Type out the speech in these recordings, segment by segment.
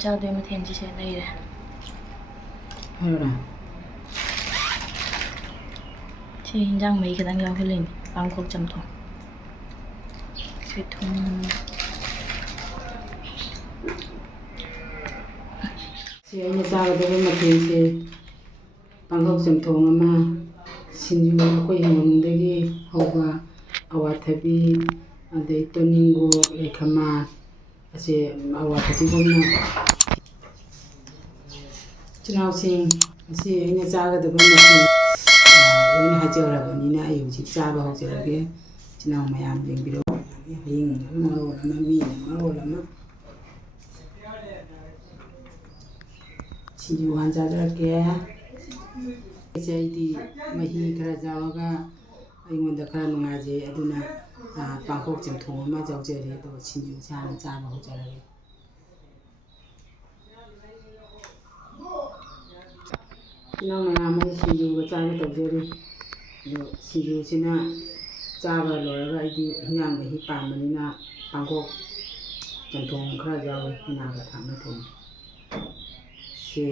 ꯆꯥꯗꯣꯏ ꯃꯊꯦꯜꯁꯤꯁꯦ ꯂꯩꯔꯦ ꯍꯥꯏꯔꯣ ꯁꯤ ꯍꯤꯟꯖꯥꯡ ꯃꯍꯤ ꯈꯤꯇꯪ ꯌꯥꯎꯍꯜꯂꯤꯅꯤ ꯄꯥꯡꯈꯣꯛ ꯆꯝꯊꯣꯡ ꯊꯨꯝ ꯁꯤ ꯑꯩꯅ ꯆꯥꯒꯗꯕ ꯃꯊꯦꯜꯁꯦ ꯄꯥꯡꯈꯣꯛ ꯆꯝꯊꯣꯡ ꯑꯃ ꯁꯤꯡꯖꯨ ꯑꯩꯈꯣꯏ ꯍꯤꯡꯒꯣꯜꯗꯒꯤ ꯍꯧꯕ ꯑꯋꯥꯊꯕꯤ ꯑꯗꯩ ꯇꯣꯅꯤꯡꯈꯣꯛ ꯂꯩꯈꯃꯥꯟ ꯑꯁꯤ ꯑꯋꯥꯊꯕꯤꯒꯨꯝꯅ ꯏꯆꯤꯜ-ꯏꯅꯥꯎꯁꯤꯡ ꯉꯁꯤ ꯑꯩꯅ ꯆꯥꯒꯗꯕ ꯃꯊꯦꯜ ꯂꯣꯏꯅ ꯍꯥꯏꯖꯔꯕꯅꯤꯅ ꯑꯩ ꯍꯧꯖꯤꯛ ꯆꯥꯕ ꯍꯧꯖꯔꯒꯦ ꯏꯆꯤꯜ-ꯏꯅꯥꯎ ꯃꯌꯥꯝ ꯌꯦꯡꯕꯤꯔꯛꯎ ꯍꯌꯤꯡꯅ ꯃꯔꯣꯜ ꯑꯃ ꯃꯤꯅ ꯃꯔꯣꯜ ꯑꯃ ꯁꯤꯡꯖꯨ ꯍꯥꯟꯅ ꯆꯥꯖꯔꯛꯀꯦ ꯑꯩꯗꯤ ꯃꯍꯤ ꯈꯔ ꯌꯥꯎꯔꯒ ꯑꯩꯉꯣꯟꯗ ꯈꯔ ꯅꯨꯡꯉꯥꯏꯖꯩ ꯑꯗꯨꯅ ꯄꯥꯡꯈꯣꯛ ꯆꯝꯊꯣꯡ ꯑꯃ ꯌꯥꯎꯖꯔꯤ ꯑꯗꯨꯒ ꯁꯤꯡꯖꯨꯁꯦ ꯍꯥꯟꯅ ꯆꯥꯕ ꯍꯧꯖꯔꯒꯦ ꯏꯆꯤꯜ-ꯏꯅꯥꯎ ꯃꯌꯥꯝ ꯑꯩ ꯁꯤꯡꯖꯨꯒ ꯆꯥꯒꯦ ꯇꯧꯖꯔꯤ ꯑꯗꯣ ꯁꯤꯡꯖꯨꯁꯤꯅ ꯆꯥꯕ ꯂꯣꯏꯔꯒ ꯑꯩꯗꯤ ꯍꯤꯟꯖꯥꯡ ꯃꯍꯤ ꯄꯥꯝꯕꯅꯤꯅ ꯄꯥꯡꯈꯣꯛ ꯆꯝꯊꯣꯡ ꯈꯔ ꯌꯥꯎꯏ ꯉꯥꯒ ꯊꯥꯛꯅ ꯊꯣꯡꯉꯤ ꯁꯤ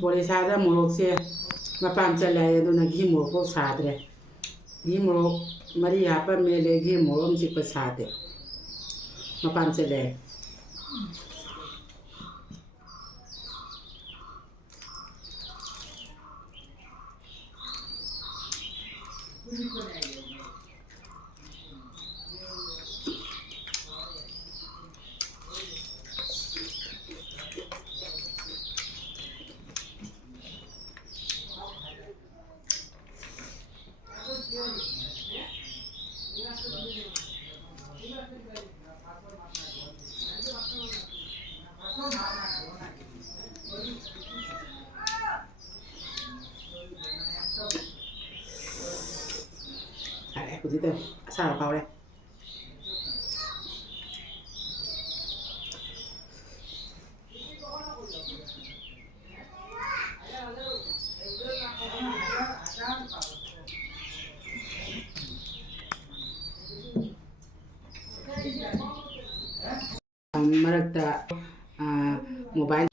ꯕꯣꯔꯤꯁꯥꯗ ꯃꯣꯔꯣꯛꯁꯦ ꯃꯄꯥꯟ ꯆꯠꯂꯦ ꯑꯗꯨꯅ ꯘꯤ ꯃꯣꯔꯣꯛꯐꯥꯎ ꯁꯥꯗ꯭ꯔꯦ ꯘꯤ ꯃꯣꯔꯣꯛ ꯃꯔꯤ ꯍꯥꯞꯄ ꯃꯦꯠꯂꯦ ꯘꯤ ꯃꯣꯔꯣꯛ ꯑꯃ ꯆꯤꯛꯄ ꯁꯥꯗꯦ ꯃꯄꯥꯟ ꯆꯠꯂꯦ ꯍꯧꯖꯤꯛꯇ ꯑꯁꯥꯕ ꯐꯥꯎꯔꯦ ꯃꯔꯛꯇ ꯃꯣꯕꯥꯏꯜ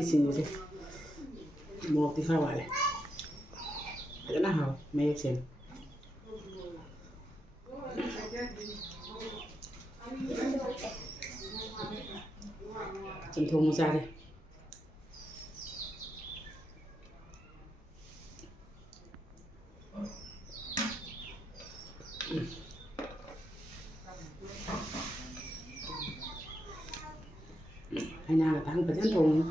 ꯁꯤ ꯁꯤꯡꯖꯨꯁꯦ ꯃꯣꯔꯣꯛꯇꯤ ꯈꯔ ꯋꯥꯠꯂꯦ ꯐꯖꯅ ꯍꯥꯎꯋꯦ ꯃꯌꯦꯛ ꯁꯦꯡꯉꯦ ꯆꯝꯊꯣꯡ ꯃꯆꯥꯁꯦ ꯍꯩꯅꯥꯒ ꯊꯥꯡ ꯐꯖꯅ ꯊꯣꯡꯉꯤ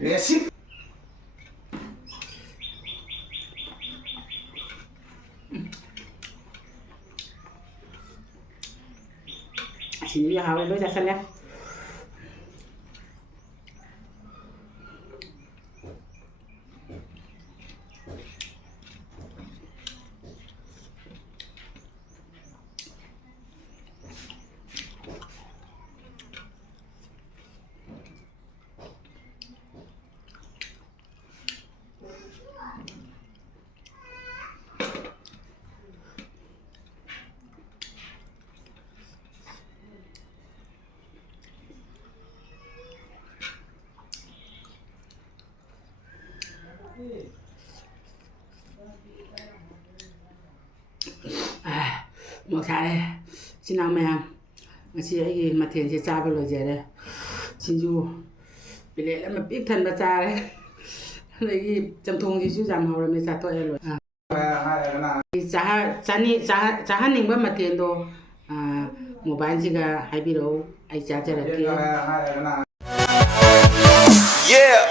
Esse 진짜 하고 이거 잘 살려. Một cái xin nào mẹ chị ấy mà thiền chị cha bao giờ đây xin du bị lệ mà biết thân bà cha đấy lấy cái chăm thùng thì chú giảm hầu rồi mới cha tôi rồi cha hắn ninh mà thiền đồ một bạn chị cả hai bị đâu ai cha cha là kia Yeah.